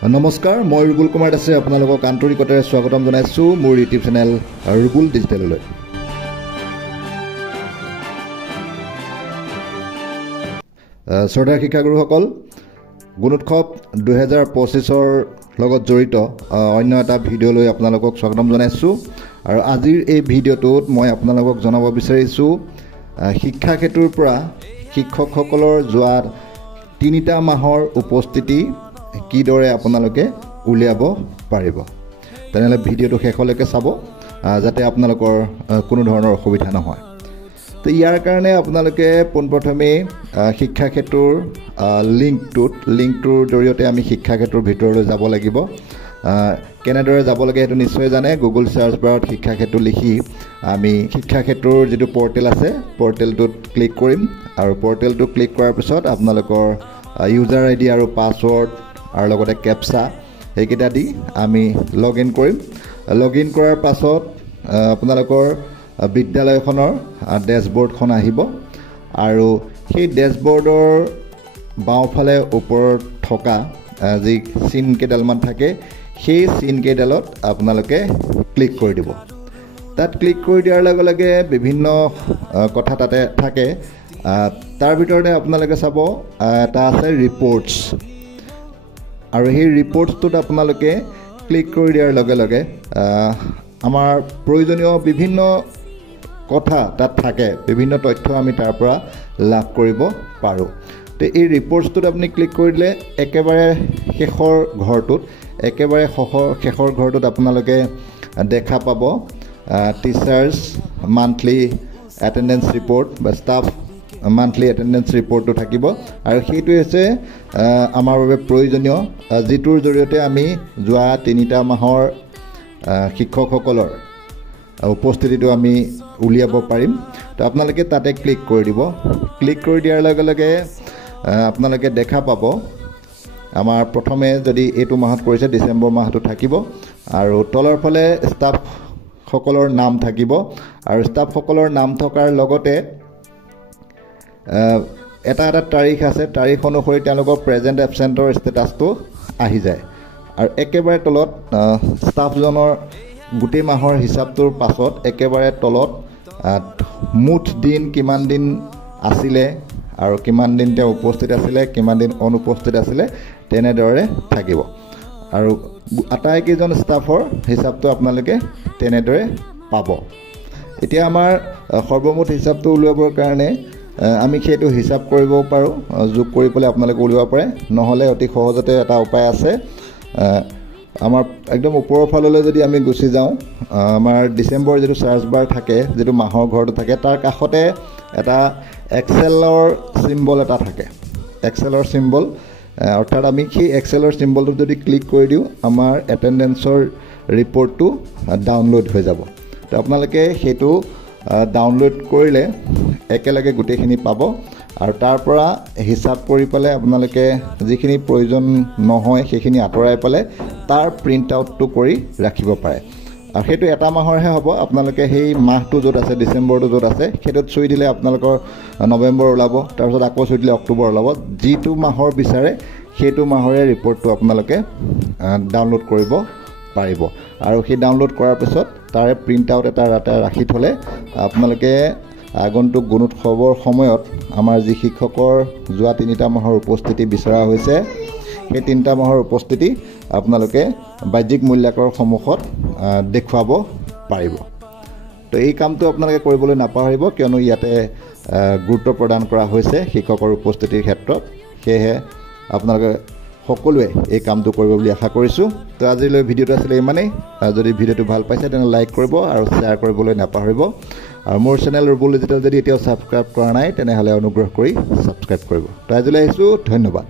নমস্কাৰ, মই ৰুবুল কুমাৰ দাসে আপোনালোকক আন্তৰিকতাৰে স্বাগতম জনাইছোঁ মোৰ ইউটিউব চেনেল ৰুবুল ডিজিটেললৈ। শ্ৰদ্ধাৰ শিক্ষাগুৰুসকল, গুণোৎসৱ 2025ৰ লগত জড়িত অন্য এটা ভিডিঅ'লৈ আপোনালোকক স্বাগতম জনাইছোঁ। আৰু আজিৰ এই ভিডিঅ'টোত মই আপোনালোকক জনাব বিচাৰিছোঁ শিক্ষাক্ষেত্ৰৰ পৰা শিক্ষকসকলৰ যোৱা 3টা মাহৰ উপস্থিতি কিদৰে আপোনালোকে উলিয়াব পাৰিব। তেনেহ'লে ভিডিঅ'টো শেষলৈকে চাব যাতে আপোনালোকৰ কোনো ধৰণৰ অসুবিধা নহয়। তো ইয়াৰ কাৰণে আপোনালোকে পোনপ্ৰথমে শিক্ষাক্ষেত্ৰৰ লিংকটোৰ জৰিয়তে আমি শিক্ষাক্ষেত্ৰৰ ভিতৰলৈ যাব লাগিব। কেনেদৰে যাব লাগে সেইটো নিশ্চয় জানে। গুগল চাৰ্চ বাৰত শিক্ষাক্ষেত্ৰ লিখি আমি শিক্ষাক্ষেত্ৰৰ যিটো পৰ্টেল আছে পৰ্টেলটোত ক্লিক কৰিম আৰু পৰ্টেলটো ক্লিক কৰাৰ পিছত আপোনালোকৰ ইউজাৰ আইডি আৰু পাছৱৰ্ড আৰু লগতে কেপচা সেইকেইটা দি আমি লগ ইন কৰিম। লগ ইন কৰাৰ পাছত আপোনালোকৰ বিদ্যালয়খনৰ ডেছবৰ্ডখন আহিব আৰু সেই ডেছবৰ্ডৰ বাওঁফালে ওপৰত থকা যি চিন কেইডালমান থাকে সেই চিন কেইডালত আপোনালোকে ক্লিক কৰি দিব। তাত ক্লিক কৰি দিয়াৰ লগে লগে বিভিন্ন কথা তাতে থাকে। তাৰ ভিতৰতে আপোনালোকে চাব এটা আছে ৰিপৰ্টছ, আৰু সেই ৰিপৰ্টছটোত আপোনালোকে ক্লিক কৰি দিয়াৰ লগে লগে আমাৰ প্ৰয়োজনীয় বিভিন্ন কথা তাত থাকে, বিভিন্ন তথ্য আমি তাৰ পৰা লাভ কৰিব পাৰোঁ। তো এই ৰিপৰ্টছটোত আপুনি ক্লিক কৰি দিলে একেবাৰে শেষৰ ঘৰটোত আপোনালোকে দেখা পাব টিচাৰ্ছ মান্থলি এটেণ্ডেঞ্চ ৰিপৰ্ট বা ষ্টাফ মান্থলি এটেণ্ডেঞ্চ ৰিপৰ্টটো থাকিব। আৰু সেইটোৱে হৈছে আমাৰ বাবে প্ৰয়োজনীয়, যিটোৰ জৰিয়তে আমি যোৱা 3টা মাহৰ শিক্ষকসকলৰ উপস্থিতিটো আমি উলিয়াব পাৰিম। তো আপোনালোকে তাতে ক্লিক কৰি দিব। ক্লিক কৰি দিয়াৰ লগে লগে আপোনালোকে দেখা পাব আমাৰ প্ৰথমে যদি এইটো মাহত কৰিছে ডিচেম্বৰ মাহটো থাকিব আৰু তলৰ ফালে ষ্টাফসকলৰ নাম থাকিব আৰু ষ্টাফসকলৰ নাম থকাৰ লগতে এটা তাৰিখ আছে, তাৰিখ অনুসৰি তেওঁলোকৰ প্ৰেজেণ্ট এবচেণ্টৰ ষ্টেটাছটো আহি যায়। আৰু একেবাৰে তলত ষ্টাফজনৰ গোটেই মাহৰ হিচাপটোৰ পাছত একেবাৰে তলত মুঠ দিন কিমান দিন আছিলে আৰু কিমান দিন তেওঁ উপস্থিত আছিলে, কিমান দিন অনুপস্থিত আছিলে তেনেদৰে থাকিব। আৰু আটাইকেইজন ষ্টাফৰ হিচাপটো আপোনালোকে তেনেদৰে পাব। এতিয়া আমাৰ সৰ্বমুঠ হিচাপটো উলিয়াবৰ কাৰণে আমি সেইটো হিচাপ কৰিব পাৰোঁ, যোগ কৰি পেলাই আপোনালোকে উলিয়াব পাৰে। নহ'লে অতি সহজতে এটা উপায় আছে, আমাৰ একদম ওপৰৰ ফাললৈ যদি আমি গুচি যাওঁ, আমাৰ ডিচেম্বৰ যিটো চাৰ্চ বাৰ থাকে, যিটো মাহৰ ঘৰটো থাকে, তাৰ কাষতে এটা এক্সেলৰ চিম্বল এটা থাকে। এক্সেলৰ চিম্বল অৰ্থাৎ আমি সেই এক্সেলৰ চিম্বলটো যদি ক্লিক কৰি দিওঁ আমাৰ এটেণ্ডেঞ্চৰ ৰিপৰ্টটো ডাউনলোড হৈ যাব। তো আপোনালোকে সেইটো ডাউনলোড কৰিলে একেলগে গোটেইখিনি পাব আৰু তাৰ পৰা হিচাপ কৰি পেলাই আপোনালোকে যিখিনি প্ৰয়োজন নহয় সেইখিনি আঁতৰাই পেলাই তাৰ প্ৰিণ্ট আউটটো কৰি ৰাখিব পাৰে। আৰু সেইটো এটা মাহৰহে হ'ব। আপোনালোকে সেই মাহটো য'ত আছে ডিচেম্বৰটো য'ত আছে সেইটোত চুই দিলে আপোনালোকৰ নৱেম্বৰ ওলাব, তাৰপিছত আকৌ চুই দিলে অক্টোবৰ ওলাব। যিটো মাহৰ বিচাৰে সেইটো মাহৰে ৰিপৰ্টটো আপোনালোকে ডাউনলোড কৰিব পাৰিব। আৰু সেই ডাউনলোড কৰাৰ পিছত তাৰে প্ৰিণ্ট আউট এটা ৰাখি থ'লে আপোনালোকে আগন্তুক গুণোৎসৱৰ সময়ত আমাৰ যি শিক্ষকৰ যোৱা 3টা মাহৰ উপস্থিতি বিচৰা হৈছে সেই 3টা মাহৰ উপস্থিতি আপোনালোকে বাহ্যিক মূল্যায়কৰ সন্মুখত দেখুৱাব পাৰিব। তো এই কামটো আপোনালোকে কৰিবলৈ নাপাহৰিব, কিয়নো ইয়াতে গুৰুত্ব প্ৰদান কৰা হৈছে শিক্ষকৰ উপস্থিতিৰ ক্ষেত্ৰত। সেয়েহে আপোনালোকে সকলোৱে এই কামটো কৰিব বুলি আশা কৰিছোঁ। তো আজিলৈ ভিডিঅ'টো আছিলে ইমানেই। যদি ভিডিঅ'টো ভাল পাইছে তেনেহ'লে লাইক কৰিব আৰু শ্বেয়াৰ কৰিবলৈ নাপাহৰিব। আৰু মোৰ চেনেল ৰুবুল ডিজিটেল যদি এতিয়াও ছাবস্ক্ৰাইব কৰা নাই তেনেহ'লে অনুগ্ৰহ কৰি ছাবস্ক্ৰাইব কৰিব। তো আজিলৈ আহিছোঁ, ধন্যবাদ।